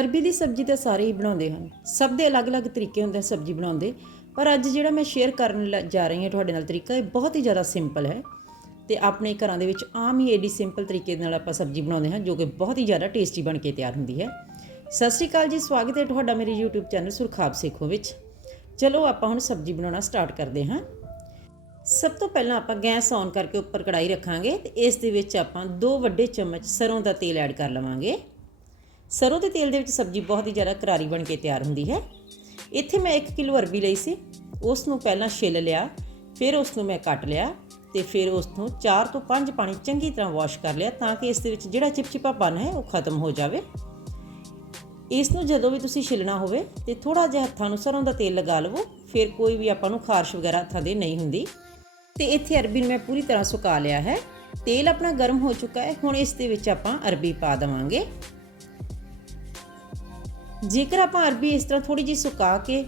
ਅਰਬੀ ਦੀ ਸਬਜ਼ੀ ਤਾਂ ਸਾਰੇ ਹੀ ਬਣਾਉਂਦੇ ਹਨ। ਸਭ ਦੇ ਅਲੱਗ-ਅਲੱਗ ਤਰੀਕੇ ਹੁੰਦੇ ਹਨ ਸਬਜ਼ੀ ਬਣਾਉਂਦੇ। ਪਰ ਅੱਜ ਜਿਹੜਾ ਮੈਂ ਸ਼ੇਅਰ ਕਰਨ ਲ- ਜਾ ਰਹੀ ਹਾਂ ਤੁਹਾਡੇ ਨਾਲ ਤਰੀਕਾ, ਇਹ ਬਹੁਤ ਹੀ ਜ਼ਿਆਦਾ ਸਿੰਪਲ ਹੈ। ਤੇ ਆਪਣੇ ਘਰਾਂ ਦੇ ਵਿੱਚ ਆਮ ਹੀ ਏਡੀ ਸਿੰਪਲ ਤਰੀਕੇ ਦੇ ਨਾਲ ਆਪਾਂ ਸਬਜ਼ੀ ਬਣਾਉਂਦੇ ਹਾਂ, ਜੋ ਕਿ ਬਹੁਤ ਹੀ ਜ਼ਿਆਦਾ ਟੇਸਟੀ ਬਣ ਕੇ ਤਿਆਰ ਹੁੰਦੀ ਹੈ। ਸਤਿ ਸ਼੍ਰੀ ਅਕਾਲ ਜੀ, ਸਵਾਗਤ ਹੈ ਤੁਹਾਡਾ ਮੇਰੇ YouTube ਚੈਨਲ ਸੁਰਖਾਬ ਸੇਖੋ ਵਿੱਚ। ਚਲੋ ਆਪਾਂ ਹੁਣ ਸਬਜ਼ੀ ਬਣਾਉਣਾ ਸਟਾਰਟ ਕਰਦੇ ਹਾਂ। ਸਭ ਤੋਂ ਪਹਿਲਾਂ ਆਪਾਂ ਗੈਸ ਔਨ ਕਰਕੇ ਉੱਪਰ ਕੜਾਈ ਰੱਖਾਂਗੇ ਤੇ ਇਸ ਦੇ ਵਿੱਚ ਆਪਾਂ 2 ਵੱਡੇ ਚਮਚ ਸਰੋਂ ਦਾ ਤੇਲ ਐਡ ਕਰ ਲਵਾਂਗੇ। ਸਰੋਂ ਦੇ ਤੇਲ ਦੇ ਵਿੱਚ ਸਬਜ਼ੀ ਬਹੁਤ ਹੀ ਜ਼ਿਆਦਾ ਕਰਾਰੀ ਬਣ ਕੇ ਤਿਆਰ ਹੁੰਦੀ ਹੈ। ਇੱਥੇ ਮੈਂ 1 ਕਿਲੋ ਅਰਬੀ ਲਈ ਸੀ। ਉਸ ਨੂੰ ਪਹਿਲਾਂ ਛਿੱਲ ਲਿਆ, ਫਿਰ ਉਸ ਨੂੰ ਮੈਂ ਕੱਟ ਲਿਆ ਤੇ ਫਿਰ ਉਸ ਨੂੰ 4 ਤੋਂ 5 ਪਾਣੀ ਚੰਗੀ ਤਰ੍ਹਾਂ ਵਾਸ਼ ਕਰ ਲਿਆ ਤਾਂ ਕਿ ਇਸ ਦੇ ਵਿੱਚ ਜਿਹੜਾ ਚਿਪਚਿਪਾਪਨ ਹੈ ਉਹ ਖਤਮ ਹੋ ਜਾਵੇ। ਇਸ ਨੂੰ ਜਦੋਂ ਵੀ ਤੁਸੀਂ ਛਿੱਲਣਾ ਹੋਵੇ ਤੇ ਥੋੜਾ ਜਿਹਾ ਹੱਥਾਂ ਨੂੰ ਸਰੋਂ ਦਾ ਤੇਲ ਲਗਾ ਲਵੋ, ਫਿਰ ਕੋਈ ਵੀ ਆਪਾਂ ਨੂੰ ਖਾਰਸ਼ ਵਗੈਰਾ ਹੱਥਾਂ ਦੇ ਨਹੀਂ ਹੁੰਦੀ। ਤੇ ਇੱਥੇ ਅਰਬੀ ਨੂੰ ਮੈਂ ਪੂਰੀ ਤਰ੍ਹਾਂ ਸੁਕਾ ਲਿਆ ਹੈ। ਤੇਲ ਆਪਣਾ ਗਰਮ ਹੋ ਚੁੱਕਾ ਹੈ। ਹੁਣ ਇਸ ਦੇ ਵਿੱਚ ਆਪਾਂ ਅਰਬੀ ਪਾ ਦੇਵਾਂਗੇ। ਜੇਕਰ ਆਪਾਂ ਅਰਬੀ ਇਸ ਤਰ੍ਹਾਂ ਥੋੜੀ ਜਿਹੀ ਸੁਕਾ ਕੇ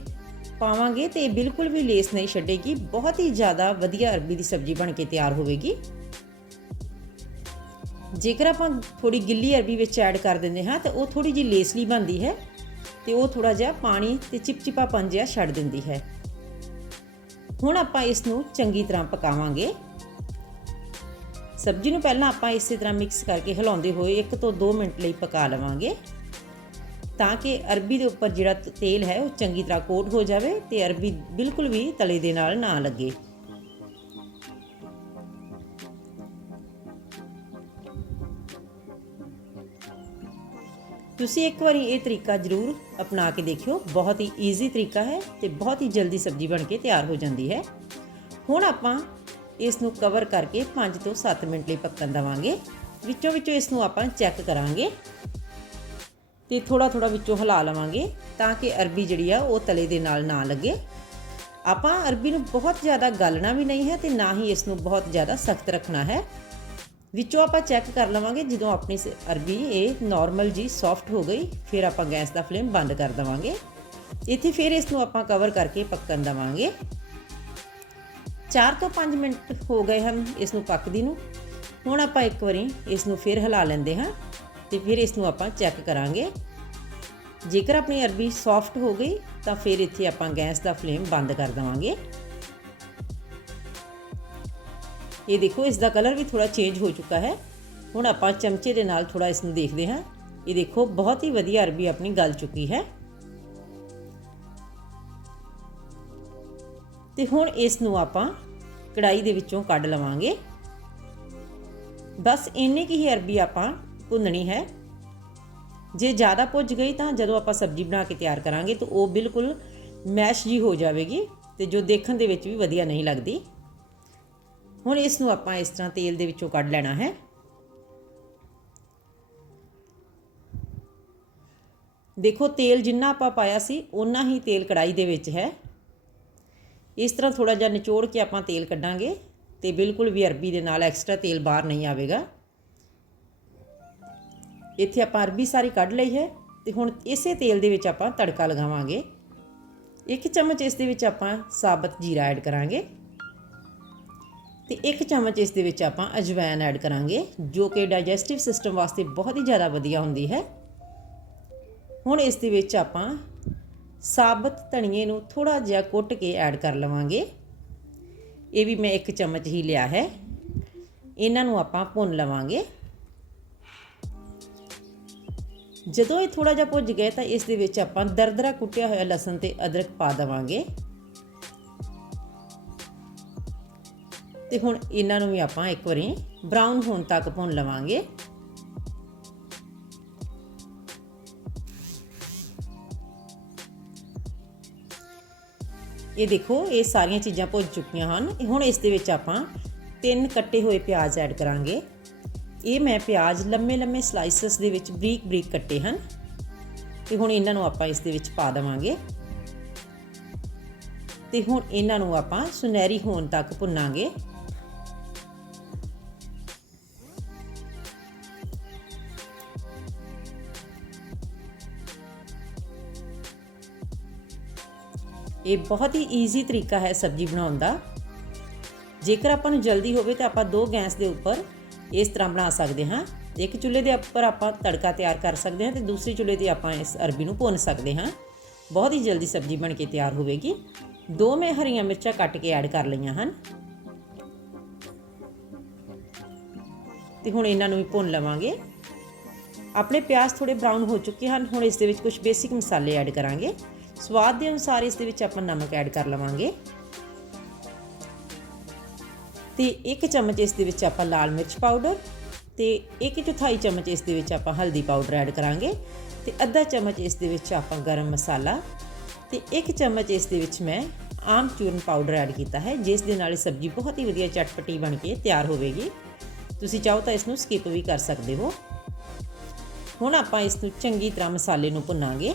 ਪਾਵਾਂਗੇ ਤੇ ਇਹ ਬਿਲਕੁਲ ਵੀ ਲੇਸ ਨਹੀਂ ਛੱਡੇਗੀ, ਬਹੁਤ ਹੀ ਜ਼ਿਆਦਾ ਵਧੀਆ ਅਰਬੀ ਦੀ ਸਬਜ਼ੀ ਬਣ ਕੇ ਤਿਆਰ ਹੋਵੇਗੀ। ਜੇਕਰ ਆਪਾਂ ਥੋੜੀ ਗਿੱਲੀ ਅਰਬੀ ਵਿੱਚ ਐਡ ਕਰ ਦਿੰਦੇ ਹਾਂ ਤਾਂ ਉਹ ਥੋੜੀ ਜਿਹੀ ਲੇਸਲੀ ਬਣਦੀ ਹੈ ਤੇ ਉਹ ਥੋੜਾ ਜਿਹਾ ਪਾਣੀ ਤੇ ਚਿਪਚਿਪਾਪਨ ਜਿਹਾ ਛੱਡ ਦਿੰਦੀ ਹੈ। ਹੁਣ ਆਪਾਂ ਇਸ ਨੂੰ ਚੰਗੀ ਤਰ੍ਹਾਂ ਪਕਾਵਾਂਗੇ। ਸਬਜ਼ੀ ਨੂੰ ਪਹਿਲਾਂ ਆਪਾਂ ਇਸੇ ਤਰ੍ਹਾਂ ਮਿਕਸ ਕਰਕੇ ਹਿਲਾਉਂਦੇ ਹੋਏ 1 ਤੋਂ 2 ਮਿੰਟ ਲਈ ਪਕਾ ਲਵਾਂਗੇ। ਤਾਂ ਕਿ ਅਰਬੀ ਦੇ ਉੱਪਰ ਜਿਹੜਾ ਤੇਲ ਹੈ, ਉਹ ਚੰਗੀ ਤਰ੍ਹਾਂ ਕੋਟ ਹੋ ਜਾਵੇ ਤੇ ਅਰਬੀ ਬਿਲਕੁਲ ਵੀ ਤਲੇ ਦੇ ਨਾਲ ਨਾ ਲੱਗੇ। ਤੁਸੀਂ ਇੱਕ ਵਾਰੀ ਇਹ ਤਰੀਕਾ ਜ਼ਰੂਰ ਅਪਣਾ ਕੇ ਦੇਖਿਓ। ਬਹੁਤ ਹੀ ਈਜ਼ੀ ਤਰੀਕਾ ਹੈ ਤੇ ਬਹੁਤ ਹੀ ਜਲਦੀ ਸਬਜ਼ੀ ਬਣ ਕੇ ਤਿਆਰ ਹੋ ਜਾਂਦੀ ਹੈ। ਹੁਣ ਆਪਾਂ ਇਸ ਨੂੰ ਕਵਰ ਕਰਕੇ 5 ਤੋਂ 7 ਮਿੰਟ ਲਈ ਪੱਕਣ ਦਵਾਂਗੇ। ਵਿੱਚੋਂ ਵਿੱਚੋਂ ਇਸ ਨੂੰ ਆਪਾਂ ਚੈੱਕ ਕਰਾਂਗੇ। ਤੇ ਥੋੜਾ ਥੋੜਾ ਵਿੱਚੋਂ ਹਿਲਾ ਲਵਾਂਗੇ ਤਾਂ ਕਿ ਅਰਬੀ ਜਿਹੜੀ ਆ ਉਹ ਤਲੇ ਦੇ ਨਾਲ ਨਾ ਲੱਗੇ। ਆਪਾਂ ਅਰਬੀ ਨੂੰ ਬਹੁਤ ਜ਼ਿਆਦਾ ਗਲਣਾ ਵੀ ਨਹੀਂ ਹੈ ਤੇ ਨਾ ਹੀ ਇਸ ਨੂੰ ਬਹੁਤ ਜ਼ਿਆਦਾ ਸਖਤ ਰੱਖਣਾ ਹੈ। ਵਿੱਚੋਂ ਆਪਾਂ ਚੈੱਕ ਕਰ ਲਵਾਂਗੇ ਜਦੋਂ ਆਪਣੀ ਸ- ਅਰਬੀ ਇਹ ਨਾਰਮਲ ਜੀ ਸੌਫਟ ਹੋ ਗਈ, ਫਿਰ ਆਪਾਂ ਗੈਸ ਦਾ ਫਲੇਮ ਬੰਦ ਕਰ ਦਵਾਂਗੇ। ਇੱਥੇ ਫਿਰ ਇਸ ਨੂੰ ਆਪਾਂ ਕਵਰ ਕਰਕੇ ਪੱਕਣ ਦਵਾਂਗੇ। 4 ਤੋਂ 5 ਮਿੰਟ ਹੋ ਗਏ ਹਨ ਇਸ ਨੂੰ ਪੱਕਦੀ ਨੂੰ। ਹੁਣ ਆਪਾਂ ਇੱਕ ਵਾਰੀ ਇਸ ਨੂੰ ਫਿਰ ਹਿਲਾ ਲੈਂਦੇ ਹਾਂ। ਤੇ ਫਿਰ ਇਸ ਨੂੰ ਆਪਾਂ ਚੈੱਕ ਕਰਾਂਗੇ। ਜੇਕਰ ਆਪਣੀ ਅਰਬੀ ਸੌਫਟ ਹੋ ਗਈ, ਤਾਂ ਫਿਰ ਇੱਥੇ ਆਪਾਂ ਗੈਸ ਦਾ ਫਲੇਮ ਬੰਦ ਕਰ ਦਵਾਂਗੇ। ਇਹ ਦੇਖੋ, ਇਸ ਦਾ ਕਲਰ ਵੀ ਥੋੜਾ ਚੇਂਜ ਹੋ ਚੁੱਕਾ ਹੈ। ਹੁਣ ਆਪਾਂ ਚਮਚੇ ਦੇ ਨਾਲ ਥੋੜਾ ਇਸ ਨੂੰ ਦੇਖਦੇ ਹਾਂ। ਇਹ ਦੇਖੋ, ਬਹੁਤ ਹੀ ਵਧੀਆ ਅਰਬੀ ਆਪਣੀ ਗਲ ਚੁੱਕੀ ਹੈ। ਤੇ ਹੁਣ ਇਸ ਨੂੰ ਆਪਾਂ ਕੜਾਈ ਦੇ ਵਿੱਚੋਂ ਕੱਢ ਲਵਾਂਗੇ। ਬਸ ਇੰਨੀ ਕੀ ਹੀ ਅਰਬੀ ਆਪਾਂ ਭੁੰਨਣੀ ਹੈ। ਜੇ ਜ਼ਿਆਦਾ ਭੁੱਜ ਗਈ ਤਾਂ ਜਦੋਂ ਆਪਾਂ ਸਬਜ਼ੀ ਬਣਾ ਕੇ ਤਿਆਰ ਕਰਾਂਗੇ ਤਾਂ ਉਹ ਬਿਲਕੁਲ ਮੈਸ਼ ਜੀ ਹੋ ਜਾਵੇਗੀ ਤੇ ਜੋ ਦੇਖਣ ਦੇ ਵਿੱਚ ਵੀ ਵਧੀਆ ਨਹੀਂ ਲੱਗਦੀ। ਹੁਣ ਇਸ ਨੂੰ ਆਪਾਂ ਇਸ ਤਰ੍ਹਾਂ ਤੇਲ ਦੇ ਵਿੱਚੋਂ ਕੱਢ ਲੈਣਾ ਹੈ। ਦੇਖੋ, ਤੇਲ ਜਿੰਨਾ ਆਪਾਂ ਪਾਇਆ ਸੀ ਉਨਾ ਹੀ ਤੇਲ ਕੜਾਈ ਦੇ ਵਿੱਚ ਹੈ। ਇਸ ਤਰ੍ਹਾਂ ਥੋੜਾ ਜਿਹਾ ਨਿਚੋੜ ਕੇ ਆਪਾਂ ਤੇਲ ਕੱਢਾਂਗੇ ਤੇ ਬਿਲਕੁਲ ਵੀ ਅਰਬੀ ਦੇ ਨਾਲ ਐਕਸਟਰਾ ਤੇਲ ਬਾਹਰ ਨਹੀਂ ਆਵੇਗਾ। ਇੱਥੇ ਆਪਾਂ ਅਰਬੀ ਸਾਰੀ ਕੱਢ ਲਈ ਹੈ ਤੇ ਹੁਣ ਇਸੇ ਤੇਲ ਦੇ ਵਿੱਚ ਆਪਾਂ ਤੜਕਾ ਲਗਾਵਾਂਗੇ। ਇੱਕ ਚਮਚ ਇਸ ਦੇ ਵਿੱਚ ਆਪਾਂ ਸਾਬਤ ਜੀਰਾ ਐਡ ਕਰਾਂਗੇ। ਤੇ ਇੱਕ ਚਮਚ ਇਸ ਦੇ ਵਿੱਚ ਆਪਾਂ ਅਜਵਾਇਨ ਐਡ ਕਰਾਂਗੇ, ਜੋ ਕਿ ਡਾਈਜੈਸਟਿਵ ਸਿਸਟਮ ਵਾਸਤੇ ਬਹੁਤ ਹੀ ਜ਼ਿਆਦਾ ਵਧੀਆ ਹੁੰਦੀ ਹੈ। ਹੁਣ ਇਸ ਦੇ ਵਿੱਚ ਆਪਾਂ ਸਾਬਤ ਧਨੀਏ ਨੂੰ ਥੋੜਾ ਜਿਹਾ ਕੁੱਟ ਕੇ ਐਡ ਕਰ ਲਵਾਂਗੇ। ਇਹ ਵੀ ਮੈਂ ਇੱਕ ਚਮਚ ਹੀ ਲਿਆ ਹੈ। ਇਹਨਾਂ ਨੂੰ ਆਪਾਂ ਭੁੰਨ ਲਵਾਂਗੇ। ਜਦੋਂ ਇਹ ਥੋੜਾ ਜਿਹਾ ਭੁੱਜ ਗਿਆ ਤਾਂ ਇਸ ਦੇ ਵਿੱਚ ਆਪਾਂ ਦਰਦਰਾ ਕੁੱਟਿਆ ਹੋਇਆ ਲਸਣ ਤੇ ਅਦਰਕ ਪਾ ਦੇਵਾਂਗੇ। ਤੇ ਹੁਣ ਇਹਨਾਂ ਨੂੰ ਵੀ ਆਪਾਂ ਇੱਕ ਵਾਰੀ ਬਰਾਊਨ ਹੋਣ ਤੱਕ ਭੁੰਨ ਲਵਾਂਗੇ। ਇਹ ਦੇਖੋ, ਇਹ ਸਾਰੀਆਂ ਚੀਜ਼ਾਂ ਭੁੱਜ ਚੁੱਕੀਆਂ ਹਨ। ਹੁਣ ਇਸ ਦੇ ਵਿੱਚ ਆਪਾਂ ਤਿੰਨ ਕੱਟੇ ਹੋਏ ਪਿਆਜ਼ ਐਡ ਕਰਾਂਗੇ। ਇਹ ਮੈਂ ਪਿਆਜ਼ ਲੰਮੇ ਲੰਮੇ ਸਲਾਈਸਸ ਦੇ ਵਿੱਚ ਬਰੀਕ ਬਰੀਕ ਕੱਟੇ ਹਨ ਤੇ ਹੁਣ ਇਹਨਾਂ ਨੂੰ ਆਪਾਂ ਇਸ ਦੇ ਵਿੱਚ ਪਾ ਦੇਵਾਂਗੇ। ਤੇ ਹੁਣ ਇਹਨਾਂ ਨੂੰ ਆਪਾਂ ਸੁਨਹਿਰੀ ਹੋਣ ਤੱਕ ਭੁੰਨਾਂਗੇ। ਇਹ ਬਹੁਤ ਹੀ ਈਜ਼ੀ ਤਰੀਕਾ ਹੈ ਸਬਜ਼ੀ ਬਣਾਉਣ ਦਾ। ਜੇਕਰ ਆਪਾਂ ਨੂੰ ਜਲਦੀ ਹੋਵੇ ਤਾਂ ਆਪਾਂ ਦੋ ਗੈਸ ਦੇ ਉੱਪਰ ਇਸ ਤਰ੍ਹਾਂ ਬਣਾ ਸਕਦੇ ਹਾਂ। ਇੱਕ ਚੁੱਲ੍ਹੇ ਦੇ ਉੱਪਰ ਆਪਾਂ ਤੜਕਾ ਤਿਆਰ ਕਰ ਸਕਦੇ ਹਾਂ ਤੇ ਦੂਸਰੀ ਚੁੱਲ੍ਹੇ ਤੇ ਆਪਾਂ ਇਸ ਅਰਬੀ ਨੂੰ ਭੁੰਨ ਸਕਦੇ ਹਾਂ। ਬਹੁਤ ਹੀ ਜਲਦੀ ਸਬਜ਼ੀ ਬਣ ਕੇ ਤਿਆਰ ਹੋਵੇਗੀ। ਦੋ ਮੈਂ ਹਰੀਆਂ ਮਿਰਚਾਂ ਕੱਟ ਕੇ ਐਡ ਕਰ ਲਈਆਂ ਹਨ। ਤੇ ਹੁਣ ਇਹਨਾਂ ਨੂੰ ਵੀ ਭੁੰਨ ਲਵਾਂਗੇ। ਆਪਣੇ ਪਿਆਜ਼ ਥੋੜੇ ਬਰਾਊਨ ਹੋ ਚੁੱਕੇ ਹਨ। ਹੁਣ ਇਸ ਦੇ ਵਿੱਚ ਕੁਝ ਬੇਸਿਕ ਮਸਾਲੇ ਐਡ ਕਰਾਂਗੇ। ਸਵਾਦ ਦੇ ਅਨੁਸਾਰ ਇਸ ਦੇ ਵਿੱਚ ਆਪਾਂ ਨਮਕ ਐਡ ਕਰ ਲਵਾਂਗੇ। ਤੇ ਇੱਕ ਚਮਚ ਇਸ ਦੇ ਵਿੱਚ ਆਪਾਂ ਲਾਲ ਮਿਰਚ ਪਾਊਡਰ ਤੇ ਇੱਕ ਚੌਥਾਈ ਚਮਚ ਇਸ ਦੇ ਵਿੱਚ ਆਪਾਂ ਹਲਦੀ ਪਾਊਡਰ ਐਡ ਕਰਾਂਗੇ ਤੇ ਅੱਧਾ ਚਮਚ ਇਸ ਦੇ ਵਿੱਚ ਆਪਾਂ ਗਰਮ ਮਸਾਲਾ ਤੇ ਇੱਕ ਚਮਚ ਇਸ ਦੇ ਵਿੱਚ ਮੈਂ ਆਮ ਚੂਰਨ ਪਾਊਡਰ ਐਡ ਕੀਤਾ ਹੈ, ਜਿਸ ਦੇ ਨਾਲ ਇਹ ਸਬਜ਼ੀ ਬਹੁਤ ਹੀ ਵਧੀਆ ਚਟਪਟੀ ਬਣ ਕੇ ਤਿਆਰ ਹੋਵੇਗੀ। ਤੁਸੀਂ ਚਾਹੋ ਤਾਂ ਇਸ ਨੂੰ ਸਕਿਪ ਵੀ ਕਰ ਸਕਦੇ ਹੋ। ਹੁਣ ਆਪਾਂ ਇਸ ਨੂੰ ਚੰਗੀ ਤਰ੍ਹਾਂ ਮਸਾਲੇ ਨੂੰ ਭੁੰਨਾਂਗੇ।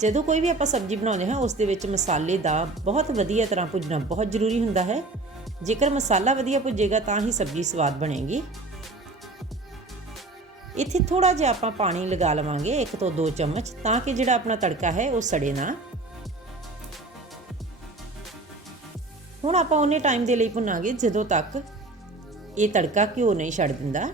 ਜਦੋਂ ਕੋਈ ਵੀ ਆਪਾਂ ਸਬਜ਼ੀ ਬਣਾਉਂਦੇ ਹਾਂ, ਉਸ ਦੇ ਵਿੱਚ ਮਸਾਲੇ ਦਾ ਬਹੁਤ ਵਧੀਆ ਤਰ੍ਹਾਂ ਭੁੱਜਣਾ ਬਹੁਤ ਜ਼ਰੂਰੀ ਹੁੰਦਾ ਹੈ। ਜੇਕਰ ਮਸਾਲਾ ਵਧੀਆ ਭੁੱਜੇਗਾ ਤਾਂ ਹੀ ਸਬਜ਼ੀ ਸਵਾਦ ਬਣੇਗੀ। ਇੱਥੇ ਥੋੜਾ ਜਿਹਾ ਆਪਾਂ ਪਾਣੀ ਲਗਾ ਲਵਾਂਗੇ, ਇੱਕ ਤੋਂ ਦੋ ਚਮਚ, ਤਾਂ ਕਿ ਜਿਹੜਾ ਆਪਣਾ ਤੜਕਾ ਹੈ, ਉਹ ਸੜੇ ਨਾ। ਹੁਣ ਆਪਾਂ ਉਹਨੇ ਟਾਈਮ ਦੇ ਲਈ ਭੁੰਨਾਂਗੇ, ਜਦੋਂ ਤੱਕ ਇਹ ਤੜਕਾ ਘਿਓ ਨਹੀਂ ਛੱਡ ਦਿੰਦਾ।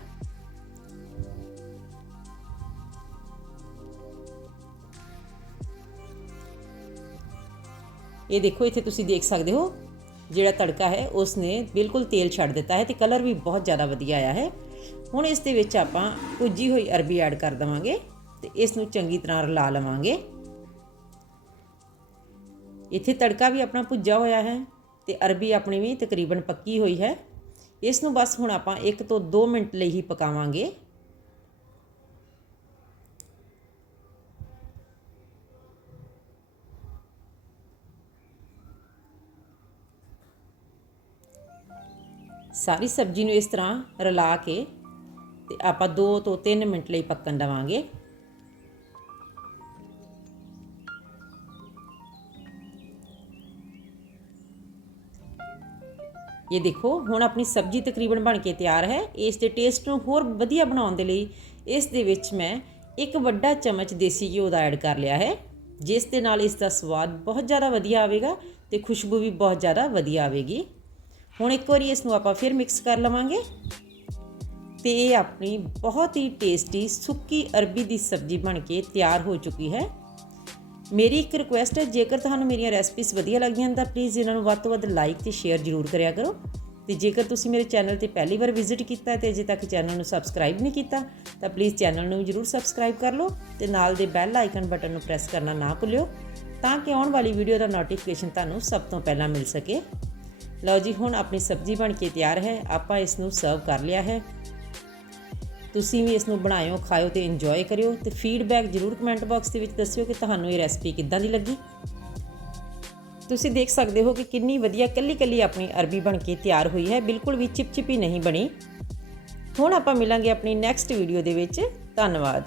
ਇਹ ਦੇਖੋ, ਇੱਥੇ ਤੁਸੀਂ ਦੇਖ ਸਕਦੇ ਹੋ ਜਿਹੜਾ ਤੜਕਾ ਹੈ ਉਸ ਨੇ ਬਿਲਕੁਲ ਤੇਲ ਛੱਡ ਦਿੱਤਾ ਹੈ ਤੇ ਕਲਰ ਵੀ ਬਹੁਤ ਜ਼ਿਆਦਾ ਵਧੀਆ ਆਇਆ ਹੈ। ਹੁਣ ਇਸ ਦੇ ਵਿੱਚ ਆਪਾਂ ਭੁੱਜੀ ਹੋਈ ਅਰਬੀ ਐਡ ਕਰ ਦਵਾਂਗੇ ਤੇ ਇਸ ਨੂੰ ਚੰਗੀ ਤਰ੍ਹਾਂ ਰਲਾ ਲਵਾਂਗੇ। ਇੱਥੇ ਤੜਕਾ ਵੀ ਆਪਣਾ ਭੁੱਜਾ ਹੋਇਆ ਹੈ ਤੇ ਅਰਬੀ ਆਪਣੀ ਵੀ ਤਕਰੀਬਨ ਪੱਕੀ ਹੋਈ ਹੈ। ਇਸ ਨੂੰ ਬਸ ਹੁਣ ਆਪਾਂ 1 ਤੋਂ 2 ਮਿੰਟ ਲਈ ਹੀ ਪਕਾਵਾਂਗੇ। ਸਾਰੀ ਸਬਜ਼ੀ ਨੂੰ ਇਸ ਤਰ੍ਹਾਂ ਰਲਾ ਕੇ ਤੇ ਆਪਾਂ 2 ਤੋਂ 3 ਮਿੰਟ ਲਈ ਪੱਕਣ ਦਵਾਂਗੇ। ਇਹ ਦੇਖੋ, ਹੁਣ ਆਪਣੀ ਸਬਜ਼ੀ ਤਕਰੀਬਨ ਬਣ ਕੇ ਤਿਆਰ ਹੈ। ਇਸ ਦੇ ਟੇਸਟ ਨੂੰ ਹੋਰ ਵਧੀਆ ਬਣਾਉਣ ਦੇ ਲਈ ਇਸ ਦੇ ਵਿੱਚ ਮੈਂ ਇੱਕ ਵੱਡਾ ਚਮਚ ਦੇਸੀ ਘਿਓ ਦਾ ਐਡ ਕਰ ਲਿਆ ਹੈ, ਜਿਸ ਦੇ ਨਾਲ ਇਸ ਦਾ ਸਵਾਦ ਬਹੁਤ ਜ਼ਿਆਦਾ ਵਧੀਆ ਆਵੇਗਾ ਤੇ ਖੁਸ਼ਬੂ ਵੀ ਬਹੁਤ ਜ਼ਿਆਦਾ ਵਧੀਆ ਆਵੇਗੀ। ਹੁਣ ਇੱਕ ਵਾਰੀ ਇਸ ਨੂੰ ਆਪਾਂ ਫਿਰ ਮਿਕਸ ਕਰ ਲਵਾਂਗੇ। ਤੇ ਇਹ ਆਪਣੀ ਬਹੁਤ ਹੀ ਟੇਸਟੀ ਸੁੱਕੀ ਅਰਬੀ ਦੀ ਸਬਜ਼ੀ ਬਣ ਕੇ ਤਿਆਰ ਹੋ ਚੁੱਕੀ ਹੈ। ਮੇਰੀ ਇੱਕ ਰਿਕੁਐਸਟ ਹੈ, ਜੇਕਰ ਤੁਹਾਨੂੰ ਮੇਰੀਆਂ ਰੈਸਪੀਜ਼ ਵਧੀਆ ਲੱਗੀਆਂ ਹਨ ਤਾਂ ਪਲੀਜ਼ ਇਹਨਾਂ ਨੂੰ ਵੱਧ ਤੋਂ ਵੱਧ ਲਾਈਕ ਤੇ ਸ਼ੇਅਰ ਜ਼ਰੂਰ ਕਰਿਆ ਕਰੋ। ਤੇ ਜੇਕਰ ਤੁਸੀਂ ਮੇਰੇ ਚੈਨਲ ਤੇ ਪਹਿਲੀ ਵਾਰ ਵਿਜ਼ਿਟ ਕੀਤਾ ਹੈ ਤੇ ਅਜੇ ਤੱਕ ਚੈਨਲ ਨੂੰ ਸਬਸਕ੍ਰਾਈਬ ਨਹੀਂ ਕੀਤਾ, ਤਾਂ ਪਲੀਜ਼ ਚੈਨਲ ਨੂੰ ਜ਼ਰੂਰ ਸਬਸਕ੍ਰਾਈਬ ਕਰ ਲਓ ਤੇ ਨਾਲ ਦੇ ਬੈਲ ਆਈਕਨ ਬਟਨ ਨੂੰ ਪ੍ਰੈਸ ਕਰਨਾ ਨਾ ਭੁੱਲਿਓ ਤਾਂ ਕਿ ਆਉਣ ਵਾਲੀ ਵੀਡੀਓ ਦਾ ਨੋਟੀਫਿਕੇਸ਼ਨ ਤੁਹਾਨੂੰ ਸਭ ਤੋਂ ਪਹਿਲਾਂ ਮਿਲ ਸਕੇ। ਲਓ ਜੀ, ਹੁਣ ਆਪਣੀ ਸਬਜ਼ੀ ਬਣ ਕੇ ਤਿਆਰ ਹੈ। ਆਪਾਂ ਇਸ ਨੂੰ ਸਰਵ ਕਰ ਲਿਆ ਹੈ। ਤੁਸੀਂ ਵੀ ਇਸ ਨੂੰ ਬਣਾਇਓ, ਖਾਇਓ ਤੇ ਇੰਜੋਏ ਕਰਿਓ ਤੇ ਫੀਡਬੈਕ ਜਰੂਰ ਕਮੈਂਟ ਬਾਕਸ ਦੇ ਵਿੱਚ ਦੱਸਿਓ ਕਿ ਤੁਹਾਨੂੰ ਇਹ ਰੈਸਪੀ ਕਿੱਦਾਂ ਦੀ ਲੱਗੀ। ਤੁਸੀਂ ਦੇਖ ਸਕਦੇ ਹੋ ਕਿ ਕਿੰਨੀ ਵਧੀਆ ਕੱਲੀ ਕੱਲੀ ਆਪਣੀ ਅਰਬੀ ਬਣ ਕੇ ਤਿਆਰ ਹੋਈ ਹੈ। ਬਿਲਕੁਲ ਵੀ ਚਿਪਚਿਪੀ ਨਹੀਂ ਬਣੀ। ਹੁਣ ਆਪਾਂ ਮਿਲਾਂਗੇ ਆਪਣੀ ਨੈਕਸਟ ਵੀਡੀਓ ਦੇ ਵਿੱਚ। ਧੰਨਵਾਦ।